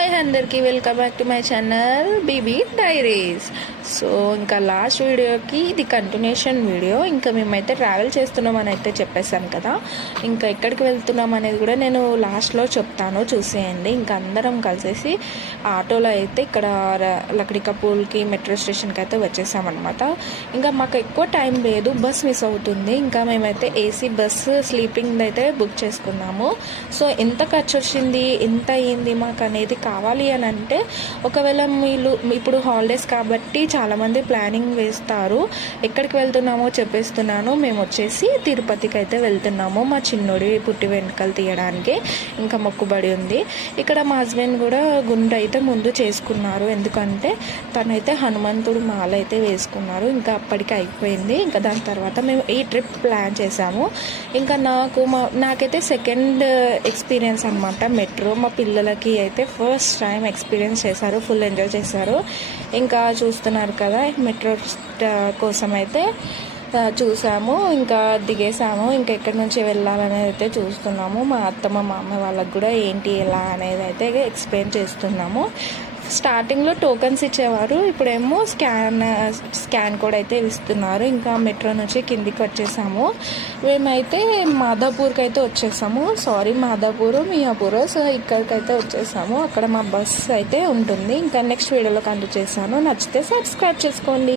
Hi అందరికీ welcome back to my channel BB diaries. So ఇంకా last వీడియోకి ఇది కంటిన్యూషన్ వీడియో. ఇంకా మేమైతే ట్రావెల్ చేస్తున్నామని అయితే చెప్పేశాను కదా, ఇంకా ఎక్కడికి వెళ్తున్నాం అనేది కూడా నేను లాస్ట్లో చెప్తాను, చూసేయండి. ఇంకా అందరం కలిసేసి ఆటోలో అయితే ఇక్కడ లక్డికపూల్కి మెట్రో స్టేషన్కి అయితే వచ్చేసామన్నమాట. ఇంకా మాకు ఎక్కువ టైం లేదు, బస్ మిస్ అవుతుంది. ఇంకా మేమైతే ఏసీ బస్ స్లీపింగ్ అయితే బుక్ చేసుకున్నాము. సో ఎంత ఖర్చు వచ్చింది, ఎంత అయ్యింది మాకు అనేది కావాలి అని అంటే, ఒకవేళ మీరు ఇప్పుడు హాలిడేస్ కాబట్టి చాలామంది ప్లానింగ్ వేస్తారు. ఎక్కడికి వెళ్తున్నామో చెప్పేస్తున్నాను. మేము వచ్చేసి తిరుపతికి అయితే వెళ్తున్నాము. మా చిన్నోడి పుట్టి వెంట్రుకలు తీయడానికి ఇంకా మొక్కుబడి ఉంది. ఇక్కడ మా హస్బెండ్ కూడా గుండు అయితే ముందు చేసుకున్నారు, ఎందుకంటే తనైతే హనుమంతుడు మాల అయితే వేసుకున్నారు. ఇంకా అప్పటికి అయిపోయింది. ఇంకా దాని తర్వాత మేము ఈ ట్రిప్ ప్లాన్ చేసాము. ఇంకా నాకైతే సెకండ్ ఎక్స్పీరియన్స్ అనమాట మెట్రో. మా పిల్లలకి అయితే ఫస్ట్ టైం ఎక్స్పీరియన్స్ చేశారు, ఫుల్ ఎంజాయ్ చేశారు. ఇంకా చూస్తున్నారు కదా, మెట్రో కోసం అయితే చూసాము, ఇంకా దిగేసాము. ఇంకా ఎక్కడి నుంచి వెళ్ళాలనేది అయితే చూస్తున్నాము. మా అత్తమ్మ మా అమ్మ వాళ్ళకి కూడా ఏంటి ఎలా అనేది అయితే ఎక్స్ప్లెయిన్ చేస్తున్నాము. స్టార్టింగ్లో టోకన్స్ ఇచ్చేవారు, ఇప్పుడేమో స్కాన్ కోడ్ అయితే ఇస్తున్నారు. ఇంకా మెట్రో నుంచి కిందికి వచ్చేసాము. మేమైతే మాదాపూర్కి అయితే వచ్చేసాము. మాదాపూర్ మియాపూర్. సో ఇక్కడికైతే వచ్చేసాము. అక్కడ మా బస్ అయితే ఉంటుంది. ఇంకా నెక్స్ట్ వీడియోలో కంటిన్యూ చేశాను. నచ్చితే సబ్స్క్రైబ్ చేసుకోండి.